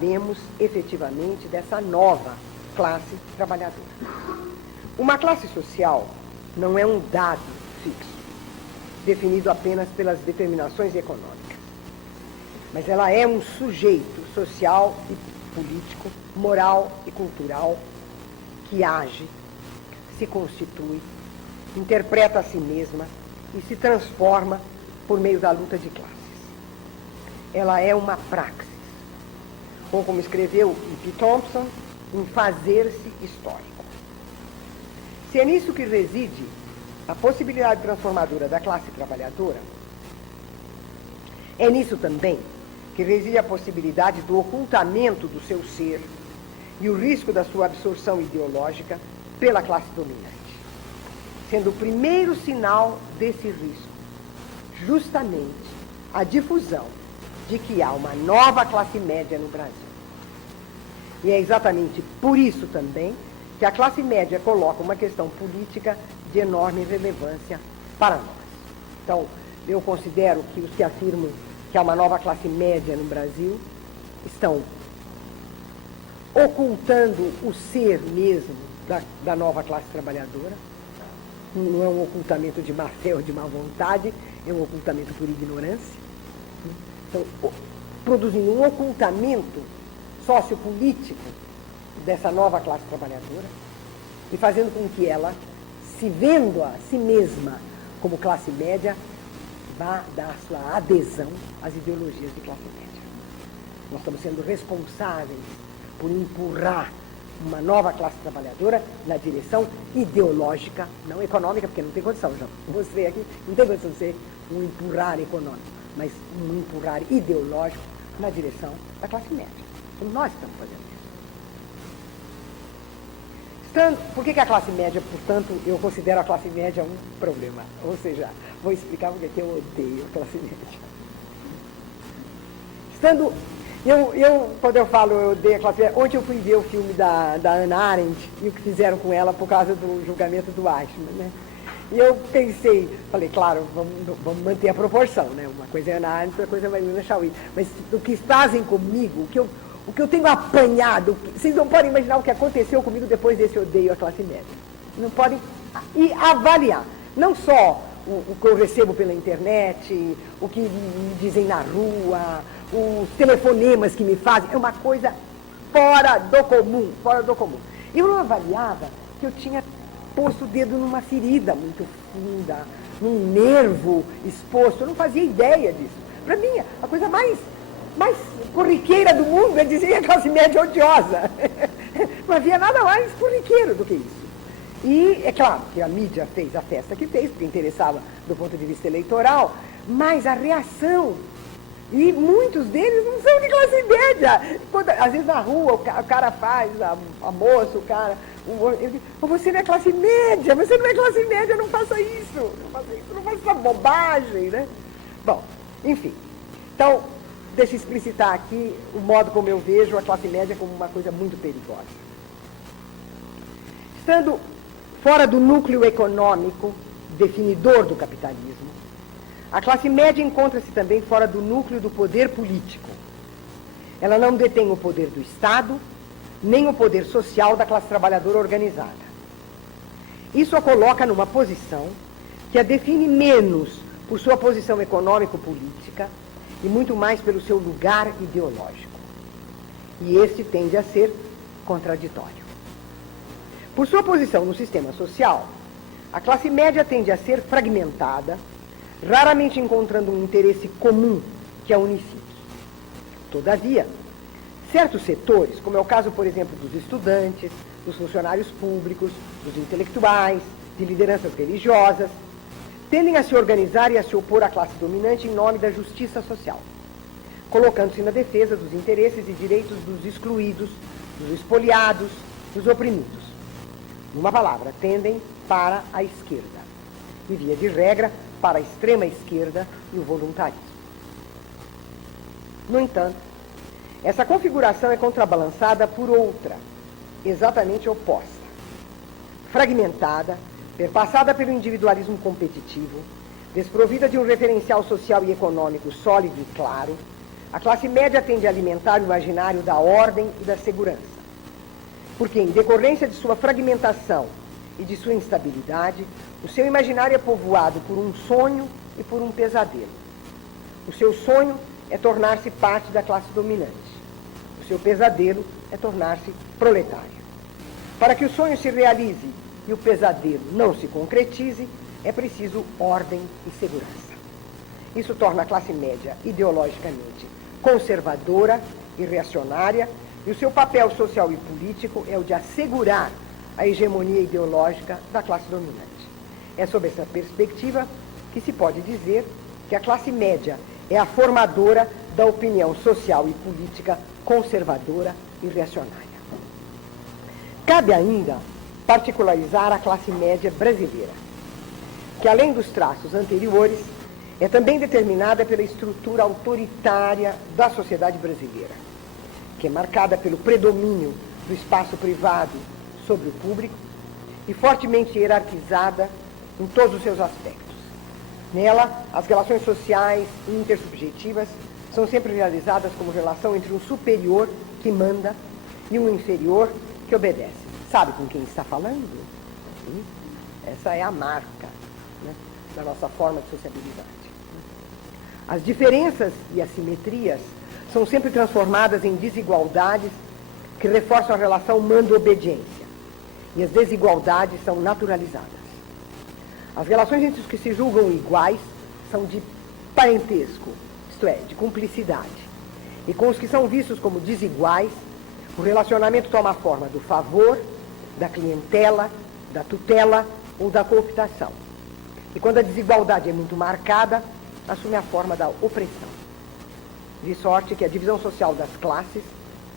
sabemos efetivamente dessa nova classe trabalhadora. Uma classe social não é um dado fixo, definido apenas pelas determinações econômicas, mas ela é um sujeito social e político, moral e cultural que age, se constitui, interpreta a si mesma e se transforma por meio da luta de classes. Ela é uma praxis, ou como escreveu E.P. Thompson, um fazer-se histórico. Se é nisso que reside a possibilidade transformadora da classe trabalhadora, é nisso também que reside a possibilidade do ocultamento do seu ser e o risco da sua absorção ideológica pela classe dominante, sendo o primeiro sinal desse risco justamente a difusão de que há uma nova classe média no Brasil. E é exatamente por isso também que a classe média coloca uma questão política de enorme relevância para nós. Então, eu considero que os que afirmam que há uma nova classe média no Brasil estão ocultando o ser mesmo da nova classe trabalhadora. Não é um ocultamento de má fé ou de má vontade, é um ocultamento por ignorância. Então, produzindo um ocultamento sociopolítico dessa nova classe trabalhadora e fazendo com que ela, se vendo a si mesma como classe média, vá dar sua adesão às ideologias de classe média. Nós estamos sendo responsáveis por empurrar uma nova classe trabalhadora na direção ideológica, não econômica, porque não tem condição, já mostrei aqui, não tem condição de ser um empurrar econômico, mas um empurrar ideológico na direção da classe média. Como nós estamos fazendo isso. Por que a classe média, portanto, eu considero a classe média um problema? Ou seja, vou explicar porque eu odeio a classe média. Quando eu falo eu odeio a classe média, ontem eu fui ver o filme da Hannah Arendt e o que fizeram com ela por causa do julgamento do Eichmann, né? E eu pensei, falei, claro, vamos manter a proporção, né? Uma coisa é Hannah Arendt, outra coisa é Marina Chauí. Mas o que fazem comigo, o que eu tenho apanhado, vocês não podem imaginar o que aconteceu comigo depois desse odeio à classe média. Não podem avaliar, não só o que eu recebo pela internet, o que me dizem na rua, os telefonemas que me fazem, é uma coisa fora do comum, fora do comum. Eu não avaliava que eu tinha posto o dedo numa ferida muito funda, num nervo exposto, eu não fazia ideia disso. Para mim, a coisa mais corriqueira do mundo é dizer que a classe média é odiosa. Não havia nada mais corriqueiro do que isso. E é claro que a mídia fez a festa que fez, porque interessava do ponto de vista eleitoral, mas a reação, e muitos deles não são de classe média. Às vezes na rua o cara faz, a moça, o cara, eu digo, você não é classe média, você não é classe média, não faça isso, não faça essa bobagem, né? Bom, enfim. Então, deixa eu explicitar aqui o modo como eu vejo a classe média como uma coisa muito perigosa. Estando fora do núcleo econômico definidor do capitalismo, a classe média encontra-se também fora do núcleo do poder político. Ela não detém o poder do Estado, nem o poder social da classe trabalhadora organizada. Isso a coloca numa posição que a define menos por sua posição econômico-política e muito mais pelo seu lugar ideológico. E esse tende a ser contraditório. Por sua posição no sistema social, a classe média tende a ser fragmentada, raramente encontrando um interesse comum que a unifique. Todavia, certos setores, como é o caso, por exemplo, dos estudantes, dos funcionários públicos, dos intelectuais, de lideranças religiosas, tendem a se organizar e a se opor à classe dominante em nome da justiça social, colocando-se na defesa dos interesses e direitos dos excluídos, dos expoliados, dos oprimidos. Numa palavra, tendem para a esquerda, e via de regra, para a extrema esquerda e o voluntarismo. No entanto, essa configuração é contrabalançada por outra, exatamente oposta, fragmentada, perpassada pelo individualismo competitivo, desprovida de um referencial social e econômico sólido e claro, A classe média tende a alimentar o imaginário da ordem e da segurança, porque, em decorrência de sua fragmentação e de sua instabilidade, o seu imaginário é povoado por um sonho e por um pesadelo. O seu sonho é tornar-se parte da classe dominante. O seu pesadelo é tornar-se proletário. Para que o sonho se realize e o pesadelo não se concretize, é preciso ordem e segurança. Isso torna a classe média ideologicamente conservadora e reacionária, e o seu papel social e político é o de assegurar a hegemonia ideológica da classe dominante. É sob essa perspectiva que se pode dizer que a classe média é a formadora da opinião social e política conservadora e reacionária. Cabe ainda particularizar a classe média brasileira, que além dos traços anteriores, é também determinada pela estrutura autoritária da sociedade brasileira, que é marcada pelo predomínio do espaço privado sobre o público e fortemente hierarquizada em todos os seus aspectos. Nela, as relações sociais e intersubjetivas são sempre realizadas como relação entre um superior que manda e um inferior que obedece. Sabe com quem está falando? Essa é a marca, né, da nossa forma de sociabilidade. As diferenças e assimetrias são sempre transformadas em desigualdades que reforçam a relação mando-obediência, e as desigualdades são naturalizadas. As relações entre os que se julgam iguais são de parentesco, isto é, de cumplicidade. E com os que são vistos como desiguais, o relacionamento toma a forma do favor, da clientela, da tutela ou da cooptação. E quando a desigualdade é muito marcada, assume a forma da opressão. De sorte que a divisão social das classes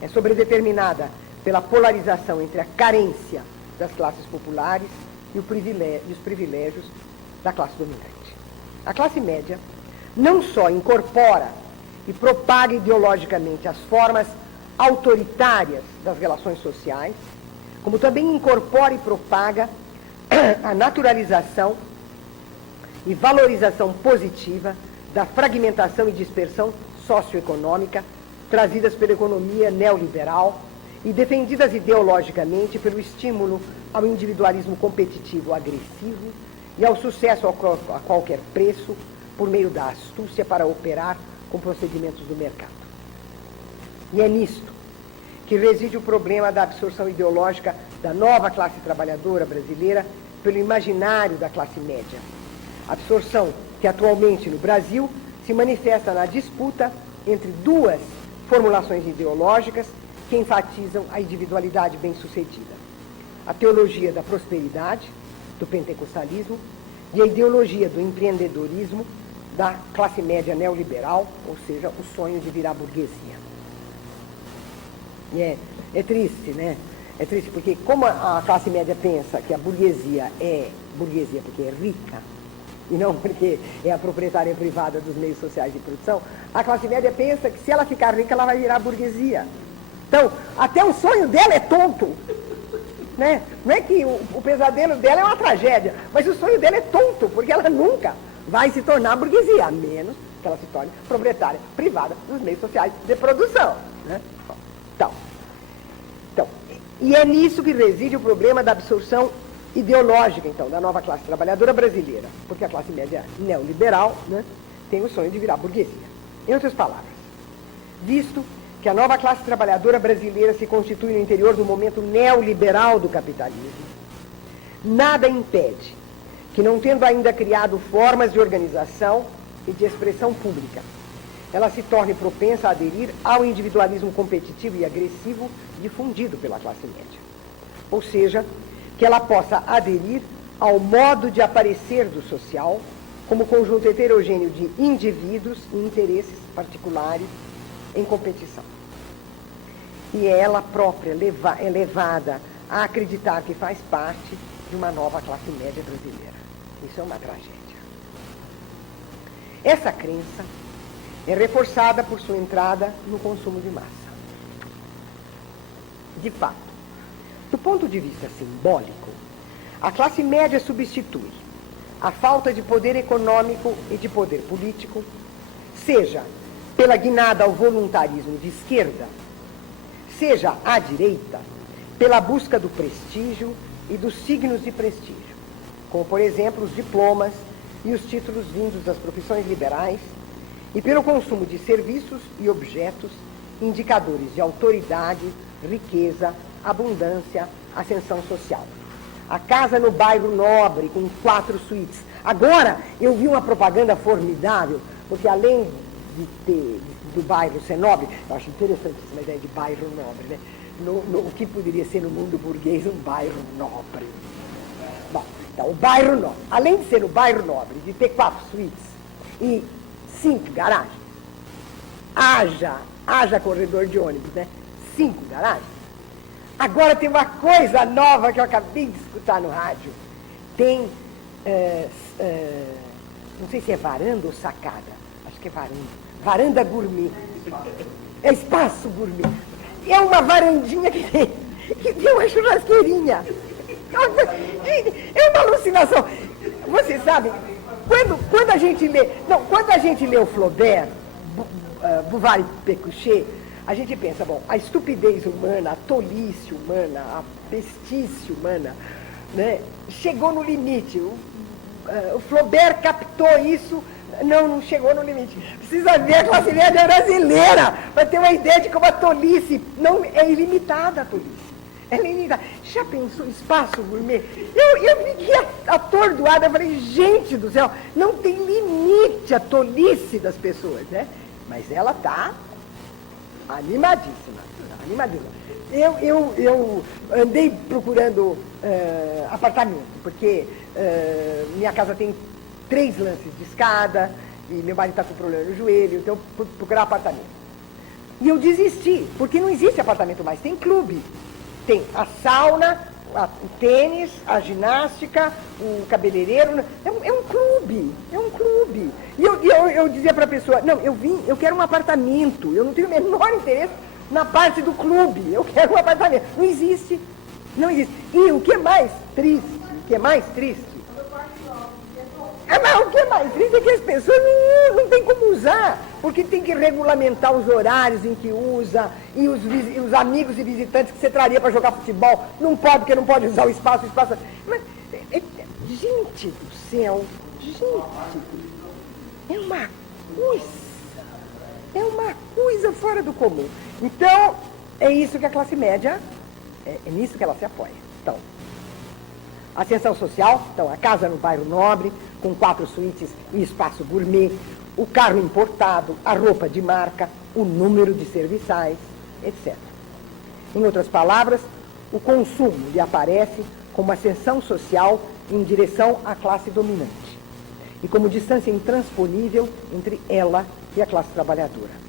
é sobredeterminada pela polarização entre a carência das classes populares e os privilégios da classe dominante. A classe média não só incorpora e propaga ideologicamente as formas autoritárias das relações sociais, como também incorpora e propaga a naturalização e valorização positiva da fragmentação e dispersão socioeconômica trazidas pela economia neoliberal e defendidas ideologicamente pelo estímulo ao individualismo competitivo agressivo e ao sucesso a qualquer preço por meio da astúcia para operar com procedimentos do mercado. E é nisto que reside o problema da absorção ideológica da nova classe trabalhadora brasileira pelo imaginário da classe média. Absorção que atualmente no Brasil se manifesta na disputa entre duas formulações ideológicas que enfatizam a individualidade bem-sucedida. A teologia da prosperidade, do pentecostalismo, e a ideologia do empreendedorismo da classe média neoliberal, ou seja, o sonho de virar burguesia. E é triste, né? É triste porque como a classe média pensa que a burguesia é burguesia porque é rica, e não porque é a proprietária privada dos meios sociais de produção, a classe média pensa que se ela ficar rica, ela vai virar burguesia. Então, até o sonho dela é tonto. Né? Não é que o pesadelo dela é uma tragédia, mas o sonho dela é tonto, porque ela nunca vai se tornar burguesia, a menos que ela se torne proprietária privada dos meios sociais de produção. Né? Então, e é nisso que reside o problema da absorção ideológica, então, da nova classe trabalhadora brasileira, porque a classe média neoliberal, né, tem o sonho de virar burguesia. Em outras palavras, visto que a nova classe trabalhadora brasileira se constitui no interior do momento neoliberal do capitalismo, nada impede que, não tendo ainda criado formas de organização e de expressão pública, ela se torne propensa a aderir ao individualismo competitivo e agressivo difundido pela classe média. Ou seja, que ela possa aderir ao modo de aparecer do social como conjunto heterogêneo de indivíduos e interesses particulares em competição. E ela própria é levada a acreditar que faz parte de uma nova classe média brasileira. Isso é uma tragédia. Essa crença é reforçada por sua entrada no consumo de massa. De fato, do ponto de vista simbólico, a classe média substitui a falta de poder econômico e de poder político, seja pela guinada ao voluntarismo de esquerda, seja à direita, pela busca do prestígio e dos signos de prestígio, como, por exemplo, os diplomas e os títulos vindos das profissões liberais, e pelo consumo de serviços e objetos, indicadores de autoridade, riqueza, abundância, ascensão social. A casa no bairro Nobre, com 4 suítes. Agora, eu vi uma propaganda formidável, porque além de ter do bairro ser nobre, eu acho interessantíssima a ideia de bairro nobre, né? O que poderia ser no mundo burguês um bairro nobre? Bom, então, o bairro nobre, além de ser o bairro nobre, de ter 4 suítes e 5 garagens, haja corredor de ônibus, né? 5 garagens. Agora tem uma coisa nova que eu acabei de escutar no rádio. Tem, não sei se é varanda ou sacada, acho que é varanda. Varanda gourmet. É espaço gourmet. É uma varandinha que tem uma churrasqueirinha. É uma alucinação. Vocês sabem, quando a gente lê o Flaubert, Bouvard e Pécuchet, a gente pensa, bom, a estupidez humana, a tolice humana, a bestice humana, né, chegou no limite. O Flaubert captou isso, não chegou no limite. Precisa ver a classe média brasileira para ter uma ideia de como a tolice não é ilimitada, a tolice. É ilimitada. Já pensou espaço gourmet? Eu fiquei atordoada, eu falei, gente do céu, não tem limite a tolice das pessoas, né? Mas ela está animadíssima. Eu andei procurando apartamento, porque minha casa tem 3 lances de escada, e meu marido está com problema no joelho, então eu fui procurar apartamento. E eu desisti, porque não existe apartamento mais, tem clube. Tem a sauna, o tênis, a ginástica, o cabeleireiro, é um clube. E eu dizia para a pessoa, não, eu quero um apartamento, eu não tenho o menor interesse na parte do clube, eu quero um apartamento. Não existe. E o que é mais triste? Mas o que é mais triste é que as pessoas não têm como usar, porque tem que regulamentar os horários em que usa, e os amigos e visitantes que você traria para jogar futebol, não pode, porque não pode usar o espaço. Mas, gente do céu, é uma coisa fora do comum. Então, é isso que a classe média, é nisso que ela se apoia. Então, ascensão social, então, a casa no bairro Nobre, com 4 suítes e espaço gourmet, o carro importado, a roupa de marca, o número de serviçais, etc. Em outras palavras, o consumo lhe aparece como ascensão social em direção à classe dominante e como distância intransponível entre ela e a classe trabalhadora.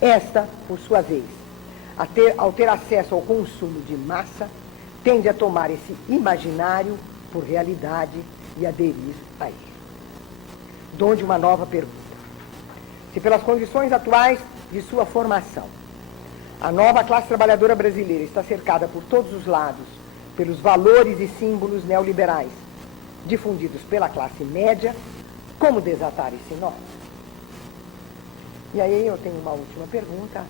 Esta, por sua vez, ao ter acesso ao consumo de massa, tende a tomar esse imaginário por realidade e aderir a ele. Donde uma nova pergunta. Se pelas condições atuais de sua formação, a nova classe trabalhadora brasileira está cercada por todos os lados pelos valores e símbolos neoliberais difundidos pela classe média, como desatar esse nó? E aí eu tenho uma última pergunta.